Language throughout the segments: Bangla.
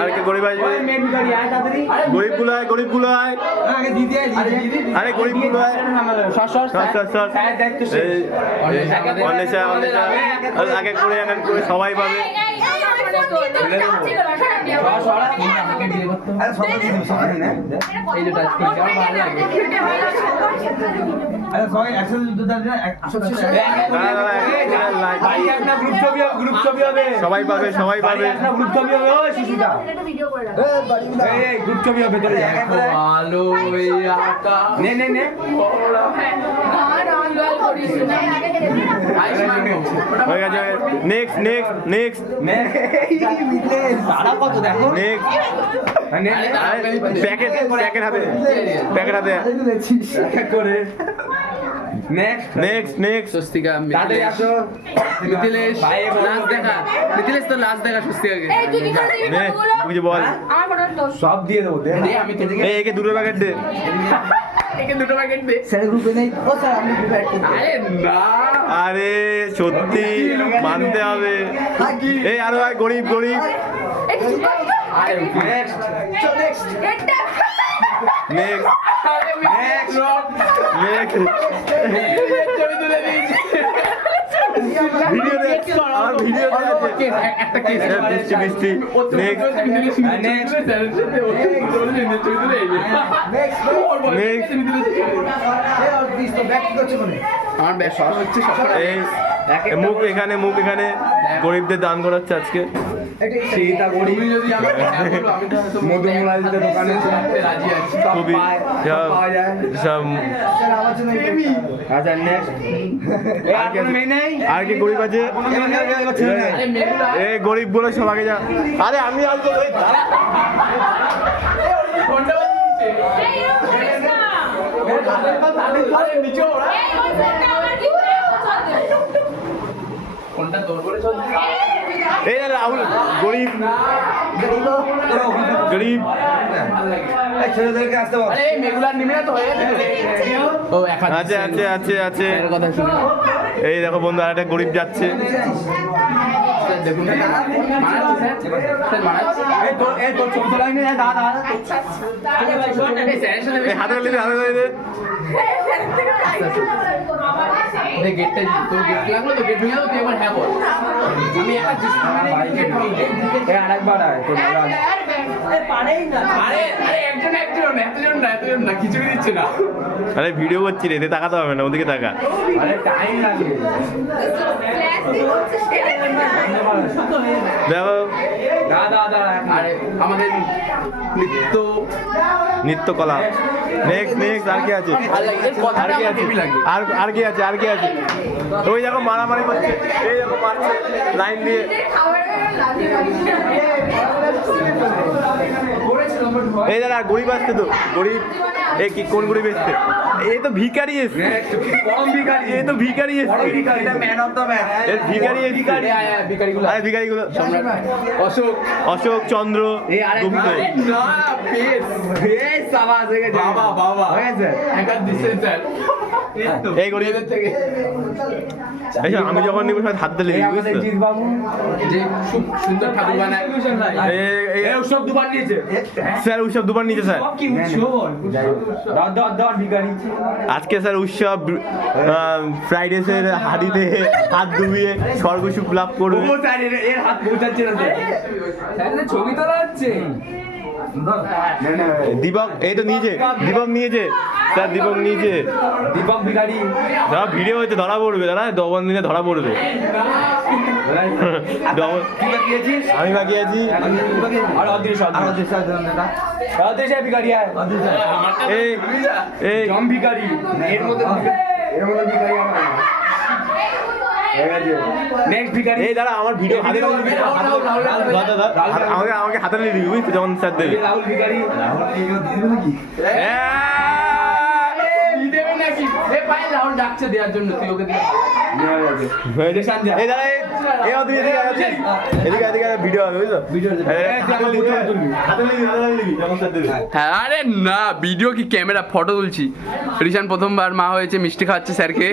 আর কে গরিব আসবে? গরিবগুলো আয়। আরে গরিবগুলো আয়। আগে করে সবাই পাবে। সবাই পাবে সবাই পাবে গ্রুপ ছবি হবে ও শিশুটা গ্রুপ ছবি হবে তোরে ভালো নে নে নে হয়ে গেছে নেক্সট নেক্সট নেক্সট তারা কত দেখো নেক্সট প্যাকেট প্যাকেট হাতে প্যাকেট হাতে করে নেক্সট নেক্সট নেক্সট স্বস্তিকা তাড়াতাড়ি আসো মিথিলেশ লাস্ট দেখা মিথিলেশ তো লাস্ট দেখা স্বস্তিকাকে এই তুই কি করে দিবি নে ফটোগুলো? বুঝি বল আমার ফটোটা তোল। সব দিয়ে দেবো দে আমি তো এই একে দুটো প্যাকেট দে একে দুটো প্যাকেট দে স্যার গ্রুপে নেই ও স্যার আপনি গ্রুপে অ্যাড করতে আরে না আরে সত্যি মানতে হবে এই আরো ভাই গরিব গরিব এই তুই চুপ কর তো। আরে নেক্সট চল নেক্সট এটা নেক্সট আরে নেক্সট নেক্সট ছবি তুলে দিয়েছি ভিডিও দেখ আমার ভিডিও আছে একটা কেস বৃষ্টি বৃষ্টি নেক্সট আমার ব্যবসা হচ্ছে এই মুখ এখানে মুখ এখানে গরিবদের দান করাচ্ছে আজকে সীতা গড়ি তুমি যদি আমাকে হ্যাঁ বলো আমি তো হয়তো মধুমলালিতে দোকানে রাজি আছি খুবই সব পাওয়া যায় সব আচ্ছা নেক্সট আর কি আর কি গরিব আছে আরে মেগুলা এ গরিব বলে সব আগে যা আরে আমি আসবো ওই দাঁড়া। কোনটা বাজিয়েছে এই ও করিস না। আরে নিচে ওরা এই ওই ফোনটা আমার কি করে চলছে? কোনটা দৌড় করে চলছে এই না রাহুল গরিব গরিব এই ছেলেদেরকে আসতে বল আরে মেগুলার নিমে তো হয়ে গেছে ও এখন আছে আছে আছে আছে এর কথা শুনে এই দেখো বন্ধু আর একটা গরিব যাচ্ছে স্যার দেখুন মারাচ্ছে স্যার মারাচ্ছে এই তোর ছবি তোলাই নে দাদা এই স্যারের সাথে এই হাতে লিখে হাতে লিখে এই গেটটা তো গেট লাগলো তো গেট ভেঙে দাও তুই আমার হ্যাঁ বল আমি একটা গেট ভাঙবো এই আরেকবার আয় তোর দাদা আরে আরে একজন না কিছুই দিচ্ছে না আরে ভিডিও করছি রে এতে তাকাতে হবে না ওদিকে তাকা আরে টাইম লাগে দেখো দাদা দাদা আরে আমাদের নিত্য কলা নেক্সট নেক্সট আর কি আছে আর কি আছে আর কি আছে আর কি আছে ওই দেখো মারামারি করছে এই দেখো মারছে লাইন দিয়ে এই দাদা গরিব আসছে তো গরিব এই কি কোন গরিব এসছে এই তো ভিখারি এসছে পরম ভিখারি এই তো ভিখারি এসছে এটা ম্যান অফ দ্য ম্যান এই ভিখারি এসছে ভিখারিগুলো আরে ভিখারিগুলো অশোক অশোক চন্দ্র এই আরে গুপ্ত না পেস এই সাবাস হয়ে গেছে বাবা হয়েছে একার দিচ্ছেন স্যার এই গরিব এদের থেকে এই যে আমি যখন নিব সবাই হাত দিলে এই নিবি, আমাদের বুঝছো? জিৎ বাবু যে খুব সুন্দর ঠাকুর বানায় এই সব দুবার নিয়েছে স্যার উৎসব দুবার নিচে স্যার কি উৎসব দর ভিখারি আজকে স্যার উৎসব ফ্রাইডে স্যার হাড়িতে হাত ডুবিয়ে স্বর্গসুখ লাভ করবে ও স্যার এর হাত পৌঁছাচ্ছে না স্যার ছবি তোলা হচ্ছে দীপক এই তো নিয়েছে দীপক নিয়েছে স্যার দীপক নিয়েছে দীপক ভিখারি দাদা ভিডিও হয়তো ধরা পড়বে দাদা দমন দিনে ধরা পড়বে দমন কি বাকি আছিস আমি বাকি আছি আর অদৃশ্য অদৃশ্য ভিখারি আয় এই এই জম ভিখারি এর মধ্যে ভিখারি আমার নেক্সট ভিখারি এই দাদা আমার ভিডিও হাতে আমাকে আমাকে হাতে নিয়ে দিবি বুঝলি যখন স্যার দেবে রাহুল ভিখারি দিদেবে না নাকি এ পায়ে লাউড ডাকছে দেওয়ার জন্য তুই ওকে দিয়ে এই দাঁড়া এই তুই এদিকে আয়, এদিকে এদিকে ভিডিও হবে বুঝছো ভিডিও হাতে নিবি যখন স্যার দেবে হ্যাঁ আরে না ভিডিও কি ক্যামেরা ফটো তুলছি রিশান প্রথমবার মা হয়েছে মিষ্টি খাওয়াচ্ছে স্যারকে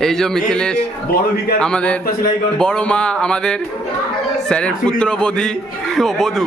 এই যে মিথিলেশ আমাদের বড় মা আমাদের স্যারের পুত্রবধূ ও বধূ